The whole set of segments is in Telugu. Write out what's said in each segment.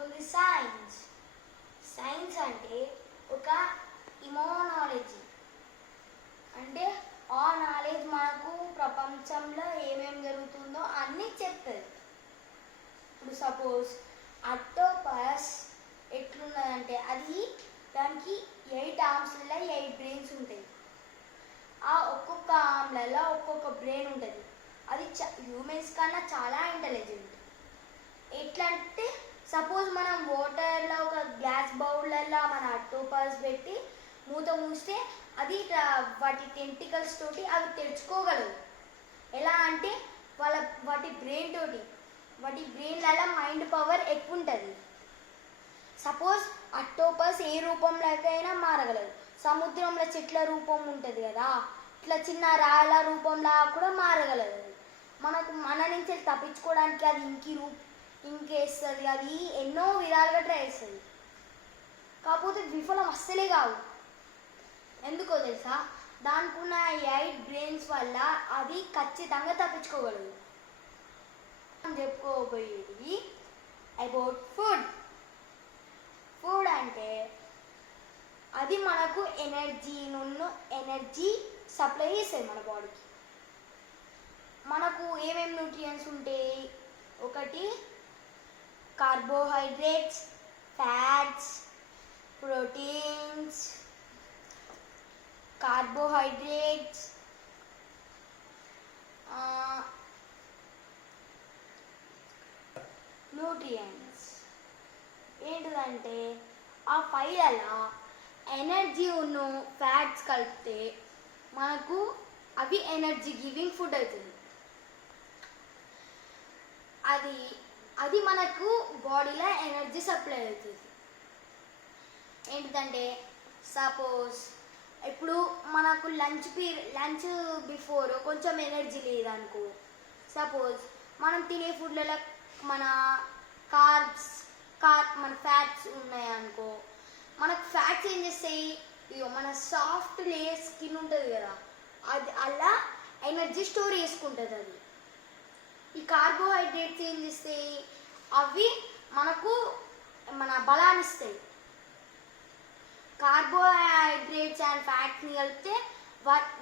తెలిసిపోతుంది సైన్స్. సైన్స్ అంటే ఒక ఇమోనాలజీ, అంటే ఆ నాలెడ్జ్ మనకు ప్రపంచంలో ఏమేమి జరుగుతుందో అన్నీ చెప్తుంది. ఇప్పుడు సపోజ్ అక్టోపస్ ఎట్లున్నదంటే అది దానికి 8 ఆర్మ్స్లలో 8 బ్రెయిన్స్ ఉంటాయి. ఆ ఒక్కొక్క ఆర్మ్లలో ఒక్కొక్క బ్రెయిన్ ఉంటుంది. అది హ్యూమన్స్ కన్నా చాలా ఇంటెలిజెంట్. ఎట్లా అంటే సపోజ్ మనం వాటర్లో ఒక గ్లాస్ బౌల్లో మన అక్టోపస్ పెట్టి మూత మూస్తే అది వాటి టెంటికల్స్ తోటి అవి తెరుచుకోగలవు. ఎలా అంటే వాటి బ్రెయిన్ తోటి, వాటి బ్రెయిన్లలో మైండ్ పవర్ ఎక్కువ ఉంటుంది. సపోజ్ అక్టోపస్ ఏ రూపంలోకైనా మారగలదు. సముద్రంలో చెట్ల రూపం ఉంటుంది కదా, ఇట్లా చిన్న రాళ్ళ రూపంలా కూడా మారగలదు. మన నుంచి తప్పించుకోవడానికి అది ఇంకేస్తుంది, అది ఎన్నో విధాలుగా ట్రై చేస్తుంది. కాకపోతే విఫలం అస్సలే కావు. ఎందుకో తెలుసా? దానికి ఉన్న 8 బ్రెయిన్స్ వల్ల అది ఖచ్చితంగా తప్పించుకోగలదు. చెప్పుకోబోయేది అబౌట్ ఫుడ్. ఫుడ్ అంటే అది మనకు ఎనర్జీ సప్లై చేస్తుంది మన బాడీకి. మనకు ఏమేమి న్యూట్రియంట్స్ ఉంటాయి? ఒకటి carbohydrates, fats, proteins, carbohydrates, nutrients. ఏంటిదంటే ఆ 5లలో ఎనర్జీ ఉన్న ఫ్యాట్స్ కలిపితే మనకు అవి ఎనర్జీ గివింగ్ ఫుడ్ అవుతుంది. అది మనకు బాడీలో ఎనర్జీ సప్లై అవుతుంది. ఏంటిదంటే సపోజ్ ఇప్పుడు మనకు లంచ్ బిఫోర్ కొంచెం ఎనర్జీ లేదనుకో, సపోజ్ మనం తినే ఫుడ్లలో మన మన ఫ్యాట్స్ ఉన్నాయనుకో, మనకు ఫ్యాట్స్ ఏం చేస్తాయి? మన సాఫ్ట్ లేయర్ స్కిన్ ఉంటుంది కదా, అది అలా ఎనర్జీ స్టోర్ చేసుకుంటుంది. అది ఈ కార్బోహైడ్రేట్స్ ఏం చేస్తాయి? అవి మనకు మన బలాన్ని ఇస్తాయి. కార్బోహైడ్రేట్స్ అండ్ ఫ్యాట్స్ని కలిపితే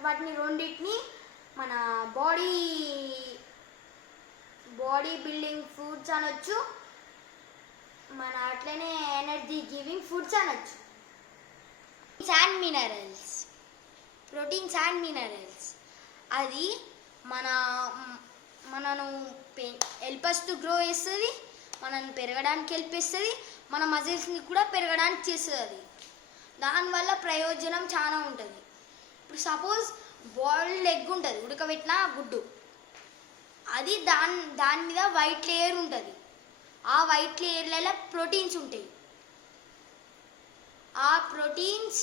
వాటిని రెండింటిని మన బాడీ బిల్డింగ్ ఫుడ్స్ అనొచ్చు, మన అట్లనే ఎనర్జీ గివింగ్ ఫుడ్స్ అనొచ్చు. ప్రోటీన్స్ అండ్ మినరల్స్ అది మనను హెల్పర్స్ టు గ్రో చేస్తుంది, మనల్ని పెరగడానికి హెల్ప్ చేస్తుంది, మన మజిల్స్ని కూడా పెరగడానికి చేస్తుంది. అది దానివల్ల ప్రయోజనం చాలా ఉంటుంది. ఇప్పుడు సపోజ్ బాయిల్డ్ ఎగ్ ఉంటుంది, ఉడకబెట్టిన గుడ్డు, అది దాని మీద వైట్ లేయర్ ఉంటుంది. ఆ వైట్ లేయర్లలో ప్రోటీన్స్ ఉంటాయి. ఆ ప్రోటీన్స్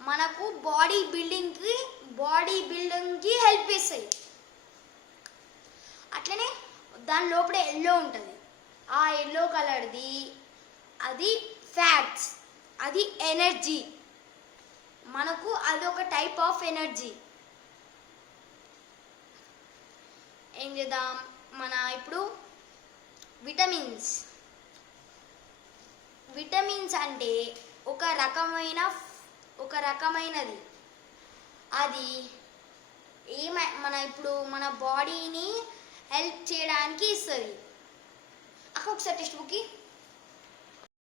మనకు బాడీ బిల్డింగ్కి హెల్ప్ చేస్తాయి. అట్లనే దాని లోపల ఎల్లో ఉంటుంది. ఆ ఎల్లో కలర్ది అది ఫ్యాట్స్, అది ఎనర్జీ. మనకు అదొక టైప్ ఆఫ్ ఎనర్జీ. ఏం చేద్దాం? ఇప్పుడు విటమిన్స్ అంటే ఒక రకమైనది. అది ఇప్పుడు మన బాడీని హెల్ప్ చేయడానికి ఇస్తుంది. ఒకసారి టెక్స్ట్ బుక్కి